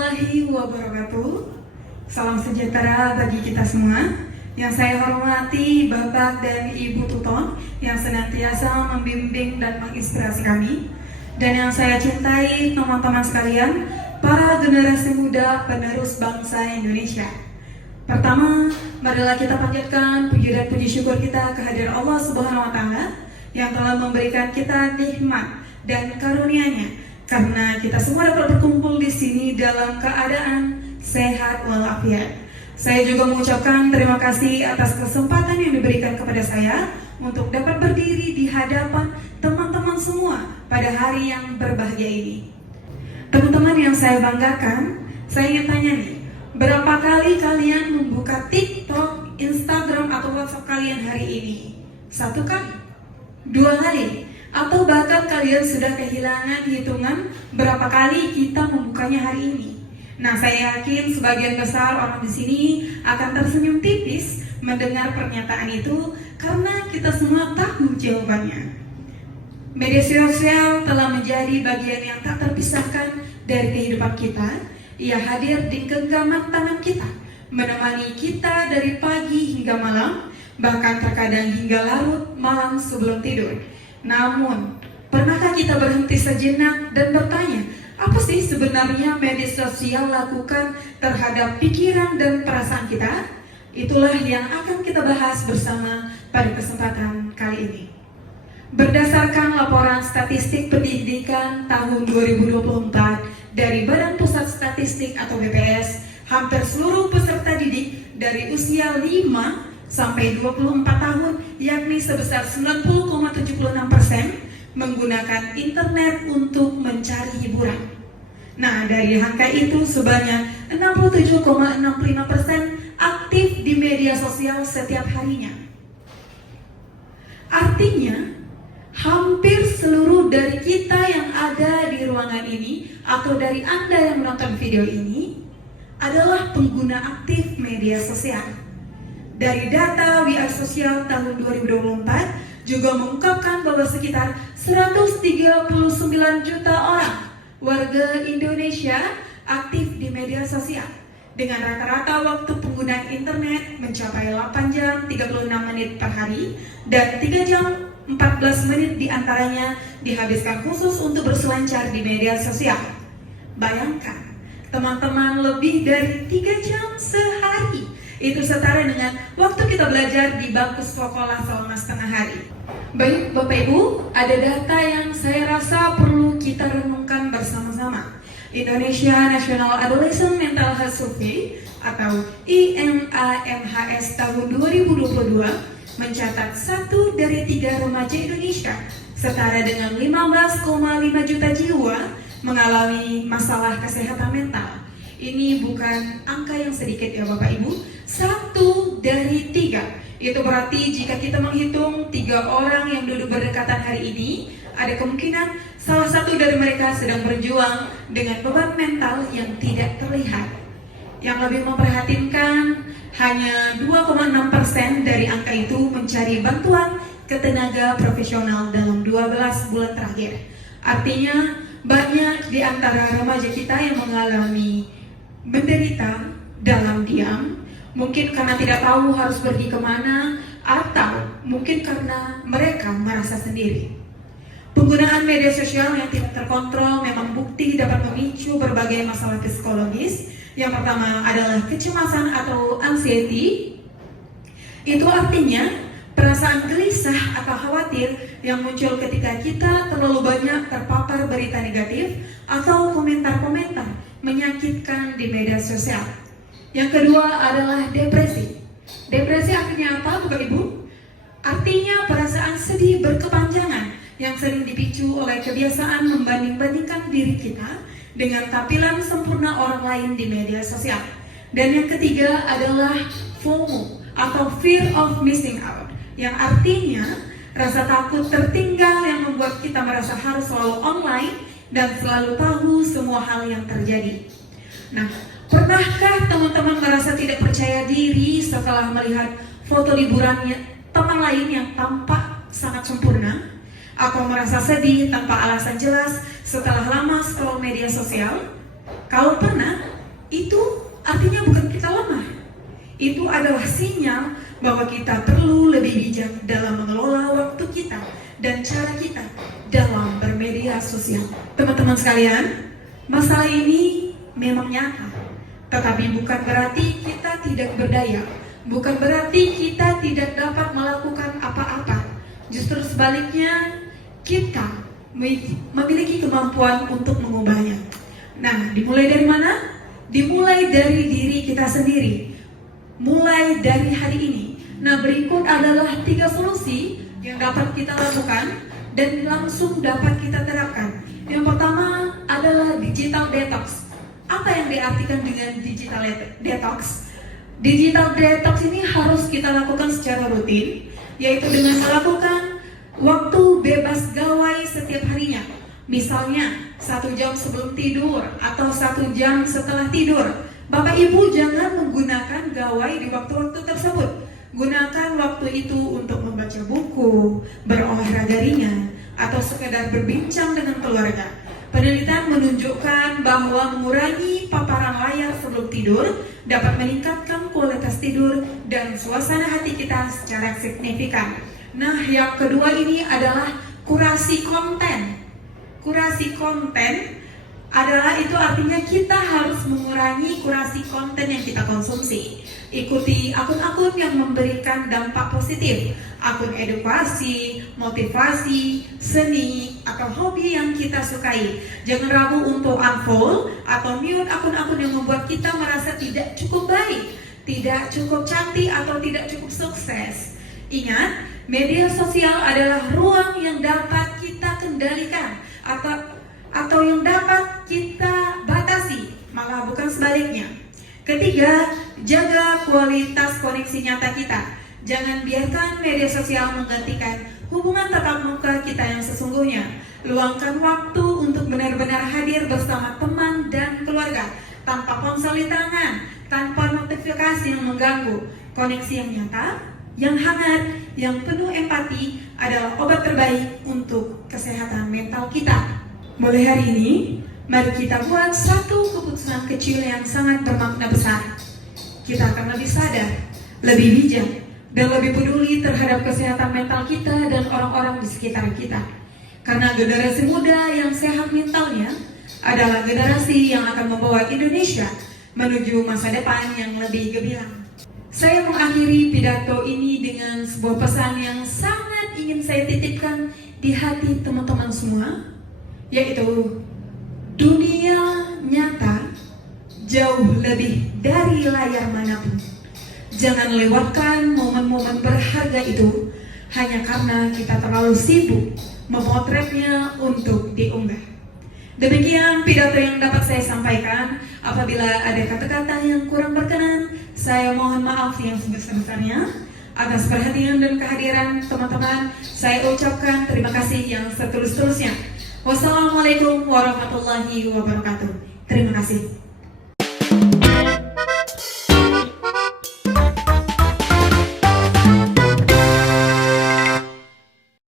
warahmatullahi wabarakatuh. Salam sejahtera bagi kita semua. Yang saya hormati Bapak dan Ibu Tuton yang senantiasa membimbing dan menginspirasi kami. Dan yang saya cintai teman-teman sekalian, para generasi muda penerus bangsa Indonesia. Pertama, marilah kita panjatkan puji dan puji syukur kita kehadiran Allah Subhanahu wa Ta'ala yang telah memberikan kita nikmat dan karunia-Nya, karena kita semua dapat berkumpul di sini dalam keadaan sehat walafiat. Saya juga mengucapkan terima kasih atas kesempatan yang diberikan kepada saya untuk dapat berdiri di hadapan teman-teman semua pada hari yang berbahagia ini. Teman-teman yang saya banggakan, saya ingin tanya nih, berapa kali kalian membuka TikTok, Instagram, atau WhatsApp kalian hari ini? 1 kali? 2 kali? Atau bahkan kalian sudah kehilangan hitungan berapa kali kita membukanya hari ini? Nah, saya yakin sebagian besar orang di sini akan tersenyum tipis mendengar pernyataan itu karena kita semua tahu jawabannya. Media sosial telah menjadi bagian yang tak terpisahkan dari kehidupan kita. Ia hadir di genggaman tangan kita, menemani kita dari pagi hingga malam, bahkan terkadang hingga larut malam sebelum tidur. Namun, pernahkah kita berhenti sejenak dan bertanya, apa sih sebenarnya media sosial lakukan terhadap pikiran dan perasaan kita? Itulah yang akan kita bahas bersama pada kesempatan kali ini. Berdasarkan laporan statistik pendidikan tahun 2024 dari Badan Pusat Statistik atau BPS, hampir seluruh peserta didik dari usia 5 sampai 24 tahun, yakni sebesar 90,76%, menggunakan internet untuk mencari hiburan. Nah, dari angka itu sebanyak 67,65% aktif di media sosial setiap harinya. Artinya, hampir seluruh dari kita yang ada di ruangan ini atau dari Anda yang menonton video ini adalah pengguna aktif media sosial. Dari data We Are Social tahun 2024 juga mengungkapkan bahwa sekitar 139 juta orang warga Indonesia aktif di media sosial dengan rata-rata waktu penggunaan internet mencapai 8 jam 36 menit per hari dan 3 jam 14 menit diantaranya dihabiskan khusus untuk berselancar di media sosial. Bayangkan, teman-teman, lebih dari 3 jam sehari. Itu setara dengan waktu kita belajar di bangku sekolah selama setengah hari. Baik Bapak Ibu, ada data yang saya rasa perlu kita renungkan bersama-sama. Indonesia National Adolescent Mental Health Survey atau IMAMHS tahun 2022 mencatat 1 dari 3 remaja Indonesia setara dengan 15,5 juta jiwa mengalami masalah kesehatan mental. Ini bukan angka yang sedikit ya Bapak Ibu, 1 dari 3. Itu berarti jika kita menghitung 3 orang yang duduk berdekatan hari ini, ada kemungkinan salah satu dari mereka sedang berjuang dengan beban mental yang tidak terlihat. Yang lebih memprihatinkan, hanya 2,6% dari angka itu mencari bantuan ke tenaga profesional dalam 12 bulan terakhir. Artinya, banyak di antara remaja kita yang mengalami menderita dalam diam, mungkin karena tidak tahu harus pergi kemana, atau mungkin karena mereka merasa sendiri. Penggunaan media sosial yang tidak terkontrol memang bukti dapat memicu berbagai masalah psikologis. Yang pertama adalah kecemasan atau anxiety. Itu artinya perasaan gelisah atau khawatir yang muncul ketika kita terlalu banyak terpapar berita negatif atau komentar-komentar menyakitkan di media sosial. Yang kedua adalah depresi. Depresi artinya apa Bapak Ibu? Artinya perasaan sedih berkepanjangan yang sering dipicu oleh kebiasaan membanding-bandingkan diri kita dengan tampilan sempurna orang lain di media sosial. Dan yang ketiga adalah FOMO atau Fear of Missing Out, yang artinya rasa takut tertinggal yang membuat kita merasa harus selalu online dan selalu tahu semua hal yang terjadi. Nah, pernahkah teman-teman merasa tidak percaya diri setelah melihat foto liburannya teman lain yang tampak sangat sempurna? Atau merasa sedih tanpa alasan jelas setelah lama scroll media sosial? Kalau pernah, itu artinya bukan kita lemah. Itu adalah sinyal bahwa kita perlu lebih bijak dalam mengelola waktu kita dan cara kita dalam bermedia sosial. Teman-teman sekalian, masalah ini memang nyata, tetapi bukan berarti kita tidak berdaya, bukan berarti kita tidak dapat melakukan apa-apa. Justru sebaliknya, kita memiliki kemampuan untuk mengubahnya. Nah, dimulai dari mana? Dimulai dari diri kita sendiri. Mulai dari hari ini. Nah, berikut adalah 3 solusi yang dapat kita lakukan dan langsung dapat kita terapkan. Yang pertama adalah digital detox. Apa yang diartikan dengan digital detox? Digital detox ini harus kita lakukan secara rutin, yaitu dengan melakukan waktu bebas gawai setiap harinya. Misalnya 1 jam sebelum tidur atau 1 jam setelah tidur. Bapak Ibu jangan menggunakan gawai di waktu-waktu tersebut. Gunakan waktu itu untuk membaca buku, berolahraga ringan, atau sekedar berbincang dengan keluarga. Penelitian menunjukkan bahwa mengurangi paparan layar sebelum tidur dapat meningkatkan kualitas tidur dan suasana hati kita secara signifikan. Nah, yang kedua ini adalah kurasi konten. Kurasi konten adalah itu artinya kita harus mengurangi kurasi konten yang kita konsumsi. Ikuti akun-akun yang memberikan dampak positif, akun edukasi, motivasi, seni, atau hobi yang kita sukai. Jangan ragu untuk unfollow atau mute akun-akun yang membuat kita merasa tidak cukup baik, tidak cukup cantik, atau tidak cukup sukses. Ingat, media sosial adalah ruang yang dapat kita kendalikan atau yang dapat kita batasi, malah bukan sebaliknya. Ketiga, jaga kualitas koneksi nyata kita. Jangan biarkan media sosial menggantikan hubungan tatap muka kita yang sesungguhnya. Luangkan waktu untuk benar-benar hadir bersama teman dan keluarga, tanpa ponsel di tangan, tanpa notifikasi yang mengganggu. Koneksi yang nyata, yang hangat, yang penuh empati adalah obat terbaik untuk kesehatan mental kita. Mulai hari ini, mari kita buat satu keputusan kecil yang sangat bermakna besar. Kita akan lebih sadar, lebih bijak, dan lebih peduli terhadap kesehatan mental kita dan orang-orang di sekitar kita. Karena generasi muda yang sehat mentalnya adalah generasi yang akan membawa Indonesia menuju masa depan yang lebih gemilang. Saya mengakhiri pidato ini dengan sebuah pesan yang sangat ingin saya titipkan di hati teman-teman semua, yaitu dunia nyata jauh lebih dari layar manapun. Jangan lewatkan momen-momen berharga itu hanya karena kita terlalu sibuk memotretnya untuk diunggah. Demikian pidato yang dapat saya sampaikan. Apabila ada kata-kata yang kurang berkenan, saya mohon maaf yang sebesar-besarnya. Atas perhatian dan kehadiran teman-teman, saya ucapkan terima kasih yang setulus-tulusnya. Wassalamualaikum warahmatullahi wabarakatuh. Terima kasih.